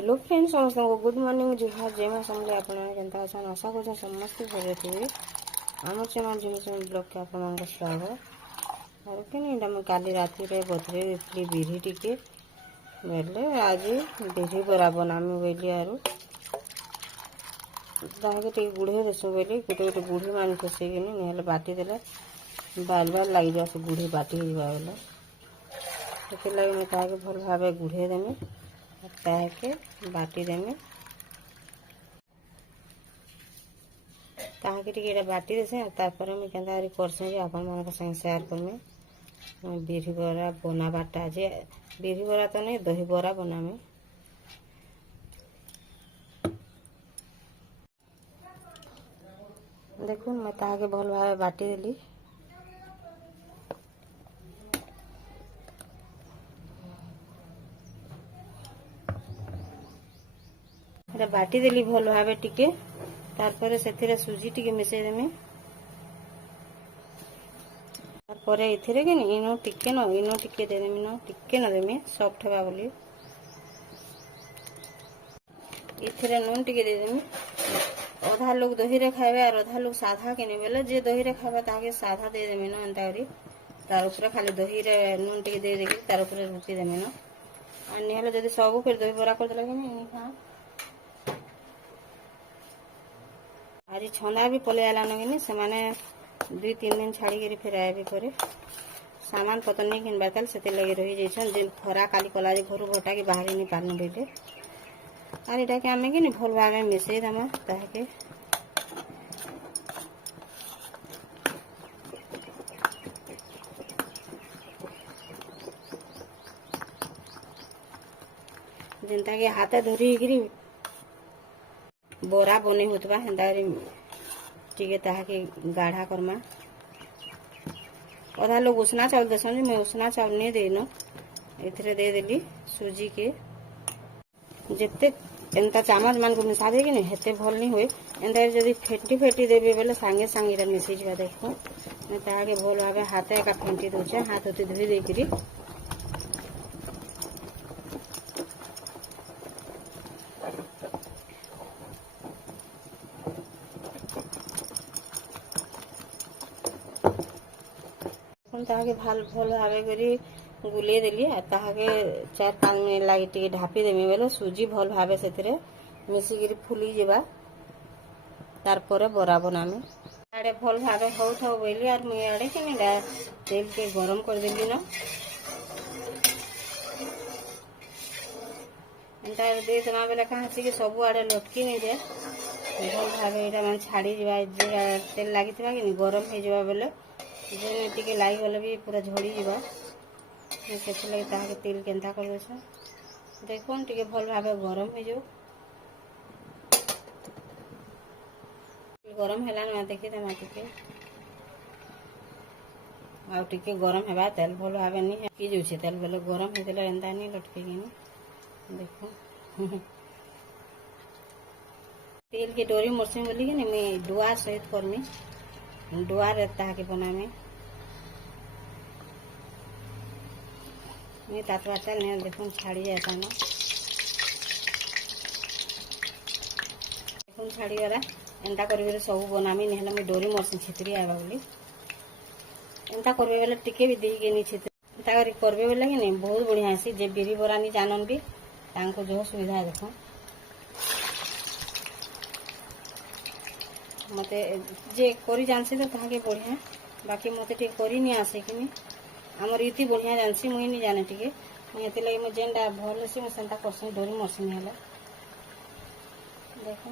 Hello friends, समस्त को good morning जुहार जय मां समझे आपन आशा कर समस्त भले थे। आम चैनल जिम ब्लॉग के आप स्वागत और कि काली राति बतरे देती बिरी टिके बेले आज बिरी बरा बनामी बोली आर ताके गुड़े देसु बोली गोटे गोटे बुढ़ी मान खोसैकिनी नहीं बाटी देले बाल बाल लग जा से बुढ़ी बाटी होगा बोले से लगे मैं ताके भल भाव गुड़े देमी ताके बाटी देमी ताके टिके बाटी देसे तापर मुझे केंता करसे आपण मन संग शेयर करमी बिरी बरा बनाबाटा जे बिरी बरा तो नहीं दही बरा बनामी देखो मैं ताके भल भाव बाटी देली बाटी देली भल भाव टिके तारपरे से सुजी टिके मिसई देमी तारपरे इथिरे कि इनो टिके दे देमी न टिके न देमी सॉफ्ट हेबा बोली इथिरे नून टिके दे देमी आधा लोग दही रे खाइबे और आधा लोग साधा के नहीं बोले जे दही रे खाइबे ताके साधा दे देमी न एंता करी तार ऊपर खाली दही रे नून टिके दे देके तार ऊपर रुटी देमी न और निहले जदी सब फिर दही बरा कर देला कि नहीं खा आज छंदा भी पले आलान कि से माने 2-3 दिन छाड़ी फिर आए करे सामान पतर नहीं किन बातल से लगे रही जाइछन जे खरा काली कला जे घर घटा के बाहर नहीं पारन बेटे और इटा के आमे कि भल भाव मिसई दमा ताके जेनता के हाथ धरी गिरी बोरा बने होतबा हेंदा टिके ताके गाढ़ा करमा आधा लोग उसना चावल देसन मैं उसना चावल नहीं देनो इथरे दे देली सूजी के जिते एंता चामच मान को मिसा दे कि नहीं हेते भल नहीं हुए एंता जदी फेटी देबे बोले सांगे सांगे मिसई जवा देखो मैं ताके भल भावे हाथे का फेंटी दोचे हाथ होती धोई देकरी ताके भल भाव करी गुले देली ताके 4-5 मिनट लगे टिके ढापी देमी बोले सूजी भल भाव से मिसिकी फुली जावा तारपरे बरा बनामी आड़े भल भाव हो था बोली और मुई आड़े कि तेल के गरम कर देली न एंता दे देमा बेले कहाँ कि सब आड़े लटकी नहीं जाए भल भाव यहाँ मैं छाड़ी जा तेल लगी कि गरम हो जावा बेले जे टिके लाई गले भी पूरा झड़ी जावा से लगे ताके तेल केंता कर देछ देखो टिके भल भाव गरम हो जाओ गरम हैला ना देखि देमा टिके आ टिके गरम हेबा तेल भल भाव नहीं पी जाउछे तेल बेले गरम हे देले एंता नहीं लटके कि देखो तेल के डोरी मरसी बोली कि मैं डुआ सहित करमी डुआ रहता के बनामी मैं तातवाता नहीं देखो छाड़ी जाता ना देखो छाड़ी गला एंता करबे सब बनामी नहीं मैं डोरी मरसी छितरी आवा बोली एंता करबे बेले टिके भी देही के नहीं छितरी एंता करबे बेले कि नहीं बहुत बढ़िया आसी जे बिरी बरा नहीं जानन भी तांको जो सुविधा देखो मते जे करी जानसी तो ताके बढ़िया बाकी मते टे करी नहीं आसे कि हमर इति बढ़िया जानसी मुई नहीं जाने टिके मैं एते लगे मैं जेंडा भल से मैं सेंता करसी डोरी मरसी नहीं हला देखो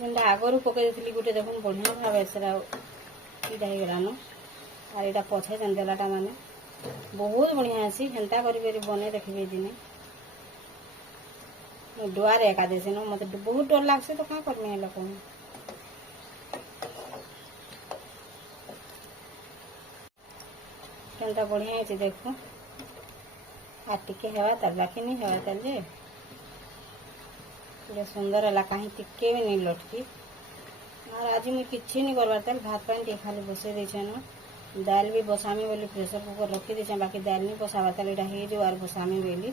जेंडा आगरू पके देली गोटे देखो बढ़िया भाव सेरा इटा हो गलान और यहाँ पछे जेन देलाटा माने बहुत बढ़िया आसी हेन्ता करी बने देखिए दिने डुआर एकादशी न मत बहुत डर लगसे तो क्या करमी है कौन केनता बढ़िया है देखो आ टिके हेबा तार बाकी नहीं हेबा तार जे सुंदर है कहीं टिके भी नहीं लटकी और आज मुझे किसी नहीं करवार ताल भात पानी टे खाली बसई देछे न दाल भी बसामी बोली प्रेसर कुकर रखी देछे बाकी दाल नहीं बसावा ताल एटा हे जो आर बसामी बोली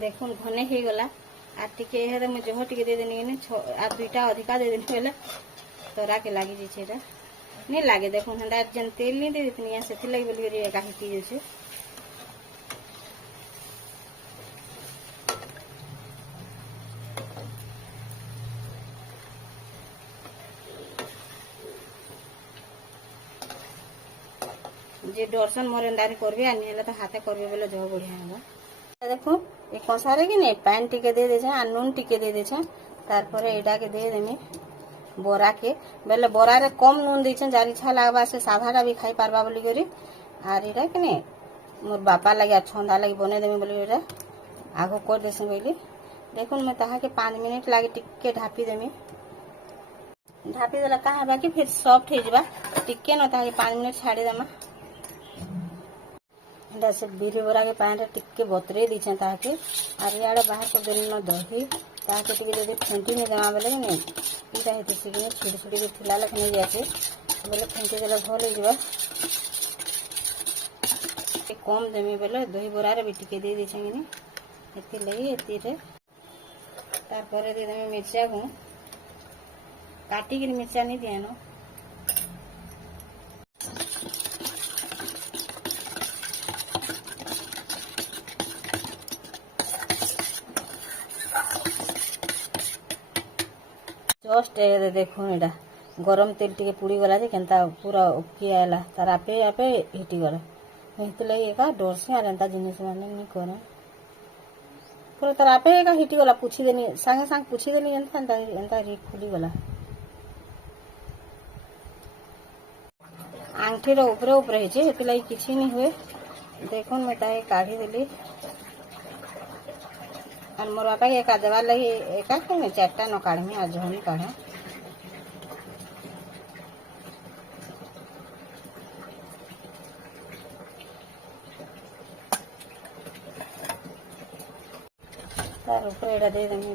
देखुन घने हो गला आर टिके हे तो जह टिके दे देनी ने आ दुईटा अधिका दे देनी बोले तोरा के लागी जे छेटा नहीं लागे देखुन हंडा जन तेल नहीं दे देतनी या सेति लगी बोली रे एका हिटी जे छे जे डरसन मोर अंडारी करबे आ नहीं तो हाथे करबे बोले जह बढ़िया होगा देखो ये कसारे कि नहीं पान टिके दे देछे आ नून टिके दे देछे तार परे एटा के दे देमी बोरा के बेले बोरा रे कम नून देछे जारी छा लागबा से साधाटा भी खाई पारबा बोली करी आर एटा कि नहीं मोर बापा लगे आ छंदा लगे बने देमी बोली एटा आगो कर देछे बोली देखुन मैं ताहा के 5 मिनट लागे टिके ढापी देमी ढापी देला कहा बाकी फिर सॉफ्ट हो जाबा टिके न ताहा के 5 मिनट छाड़ी देमा से बिरी बोरा के पानी टिके बतरे दीछे ताके आर याडे बाहर कर देनी न दही ताके टिके जदी फेंटी नहीं देमा बेले नहीं इटा हेते सिगने छोटी छोटी के थिला लख नहीं जाचे बेले फेंटी देला भल हो जाबा कम देमी बेले दही बोरा रे भी टिके दे दीछे कि एति लई एति रे तार परे दे देमी मिर्चा को काटी के मिर्चा नहीं दिया न जस्ट देखो एटा गरम तेल टिके पुड़ी गला जे केनता पूरा उपकी आला तार आपे आपे हिटी गला हिट लई एका डर से आर एंता जिनिस माने नहीं करे पूरा तार आपे एका हिटी गला पूछी देनी संगे संग पूछी देनी एंता एंता री खुली गला आंगठी रो ऊपर ऊपर है जे एत लई किछि नहीं हुए देखो मैं ताहे काढ़ी देली और मोर बापा के एका देवार लगी एका में 4टा न काढ़मी आज हम काढ़े तार ऊपर एटा दे देमी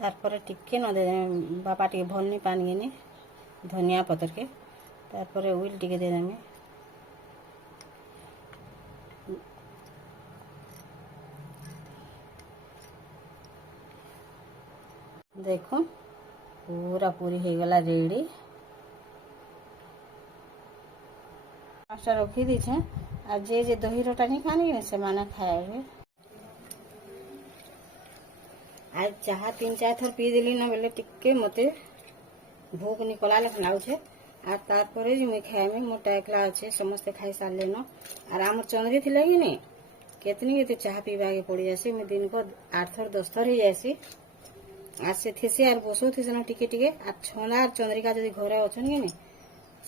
तार पर टिके न दे बापा टिके भल नहीं पानी गेनी धनिया पतर के तारपरे ऑयल टिके दे देंगे देखो पूरा पूरी हो गला रेडी पाँचटा रखी दीछे आ जे दही रोटा नहीं खाने कि से माने खाए आज चाह 3-4 थर पी देली ना बेले टिके मते भूख निकला लेकिन लाउछे आर तारपरे जो मैं खाए में मोटा एकला अच्छे समस्ते खाई सारे न आर आम चंद्री थी कि नहीं केतनी केते चाह पीवा के पड़ी जासी मैं दिन को 8 थर 10 थर ही जासी आज से थेसी आर बसो थी न टिके टिके आ छंदा आर चंद्रिका जदी घरे अछन कि नहीं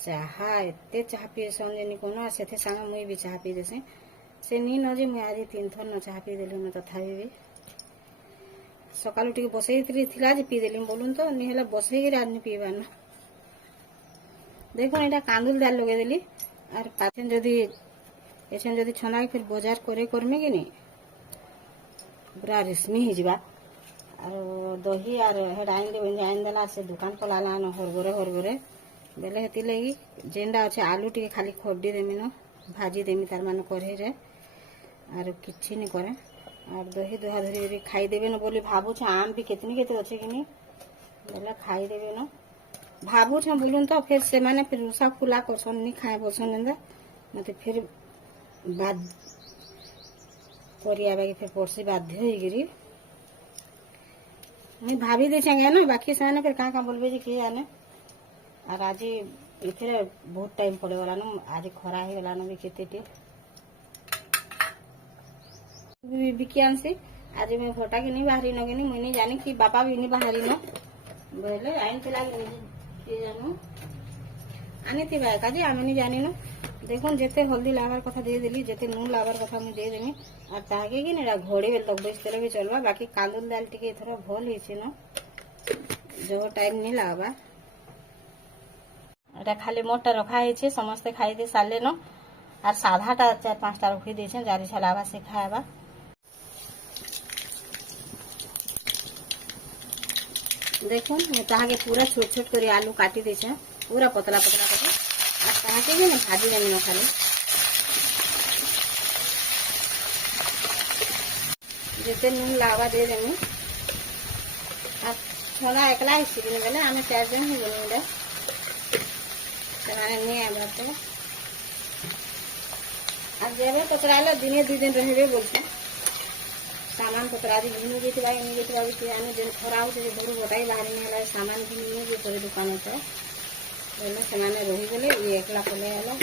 चाह एते चाह पिए सन जेनी कोनो सेथे संग मुई भी चाह पी देसे से नी न जे मैं आज 3 थर न चाह पी देली न तथापि भी सकालु टिके बसई थिला जे पी देली बोलुन तो नि हला बसई के आदमी पीबा न देखो एटा कांदुल दाल लगे देली और पाछन जदी छना के फिर बाजार करे करमे कि नहीं पूरा रेशमी ही जिबा और दही और हेड आइन देला से दुकान पर लाला न हरगरे बेले हेती लगी जेंडा अच्छे आलू टिके खाली खड्डी देमी न भाजी देमी तार मान करे रे और किछि नहीं करे और दही दुहा धरी खाई देबे न बोली भाबू छ आम भी केतनी केते अच्छे कि नहीं बेले खाई देबे न भाबू छ बोलून तो फिर से माने फिर रुसा खुला करसन नहीं खाए बोसन नंदा मते फिर बाद करिया बाकी फिर पड़सी बाध्य हो गिरी मैं भाभी दे चंगे ना बाकी से फिर कहाँ बोलबे जे किए जाने और आज इथे बहुत टाइम पड़े वाला न आज खरा ही वाला न भी केते बिकियान से आज मैं घटा के नहीं बाहरी न गनी मैं नहीं जानी कि बापा भी नहीं बाहरी न बोले आइन के लागे के जानो आने थी भाई काजी आमे नहीं जानी न देखो जेते हल्दी लावार कथा दे देली जेते नून लावार कथा मैं दे देमी और ताके कि नेरा घोड़ी बेल तक बेच तेरे भी चलवा बाकी कांदुल दाल टिके थोड़ा भल हिचे न जो टाइम नहीं लागबा एटा खाली मोटा रखा हिचे समस्त खाई दे साले न আর সাধাটা 4-5টা রখি দিয়েছেন জারি ছলাবা সে খাইবা। দেখুন তাহাকে পুরা ছোট ছোট করে আলু কাটি দিয়েছে, পুরা পতলা পতলা করে। আর তাহাকে যে ভাজি দেমি না খালি, যেতে নুন লাগবা দিয়ে দেমি। আর ছলা একলা শিখিনি বেলে আমি 4 জন হয়ে গেল এটা ସେମାନେ নিয়ে আবার তো। আর যেভাবে পচড়াইলে দিনে 2 দিন রহবে বলছে। सामान पतरा दी घिनी गई कि आने दिन खरा हो जे घर गोटाई बाहर नहीं हला सामान घिनी जे करे दुकान पे बोले ସେମାନେ रही गले ये एकला पले हला।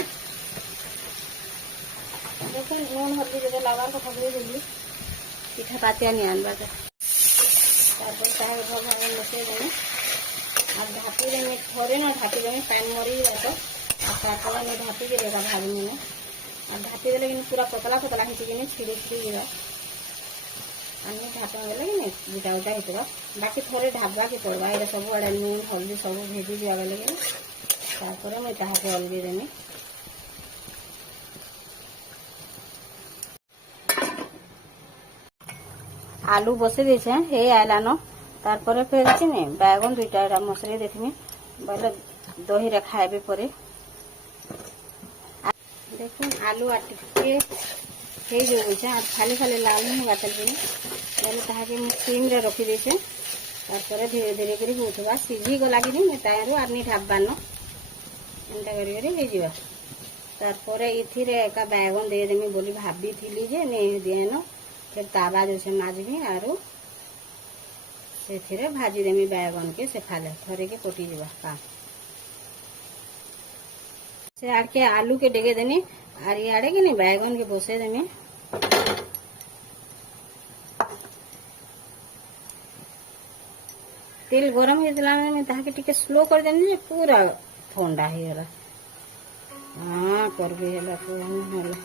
देखो नून हल्दी जब लगा तो खबरे देली पिठा पातिया नहीं आनबा के तापर ताहे भगवान बसे देने। अब ढापी देने थोड़े ना ढापी देने पानी मरी जातो और तापर ने ढापी के देगा भाजी में। और ढापी देले कि पूरा पतला पतला खिची के छिड़ी छिड़ी जाए आनी ढापा गले कि गोटा गोटा होता। बाकी थोड़े ढापा के पड़वा ये सब आड़े नून हल्दी सब भेजी दिया लगे तापर मुझे ताके अलगे देनी। आलू बसे देछे हे आलान तारपरे फिर चिने बैगन 2टा मसरी देथिमी बोले दही रे खाइबे परे। देखुन आलू आटिके हे जो होइछे आ खाली खाली लाल नहीं बातल बिनी बोले ताके सिम रे रखी देछे तारपरे धीरे धीरे करी होतबा सिझी गला कि नहीं तारो आनी ढाबानो एंता करी करी हे जिवा। तारपरे इथिरे एका बैगन दे देमी बोली भाबी थिली जे ने देनो फिर तावा जो से माजबी आरो से भाजी देमी बैगन के से खाले थरे के पोटी जीवा काम से आड़ के आलू के डेगे देनी आर आड़े के नहीं बैगन के बसे देमी। तेल गरम हो ताके टिके स्लो कर देनी जे पूरा ठंडा हो गला। हाँ करबे हला पूरा हला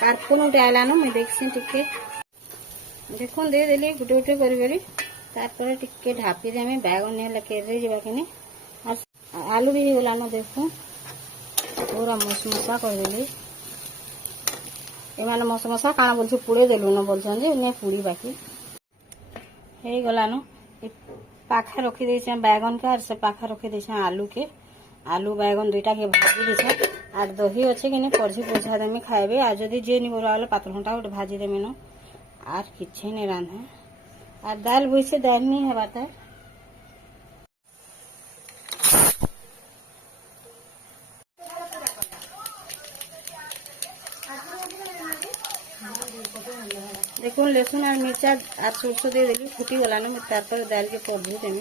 कारफोन डालान मैं देखसी टिके देखुन दे देली गुटे गुटे करी करी तारपर टिके ढापी देमी बैगन ने केरे जीवा कि और आलू भी गलान देखो पूरा मसमसा कर देली। एमाने मसमसा काना बोलछ पुड़े देलु न बोलछन जे ने पुड़ी बाकी हे गलान। पाखा रखी देछे बैगन के और से पाखा रखी देछे आलू के। आलू बैगन 2टा के भाजी देछे और दही अच्छे कि नहीं पड़सी पोछा देमी खाइबे। आ जदि जे नहीं बोला पातल घंटा गोटे भाजी देमी न आर किछे नहीं रांधे। और दाल बुझे दाल नहीं है बात देखो लहसुन और मिर्चा और सरसों दे देली फुटी गलान तारपर दाल के पढ़ू देमी।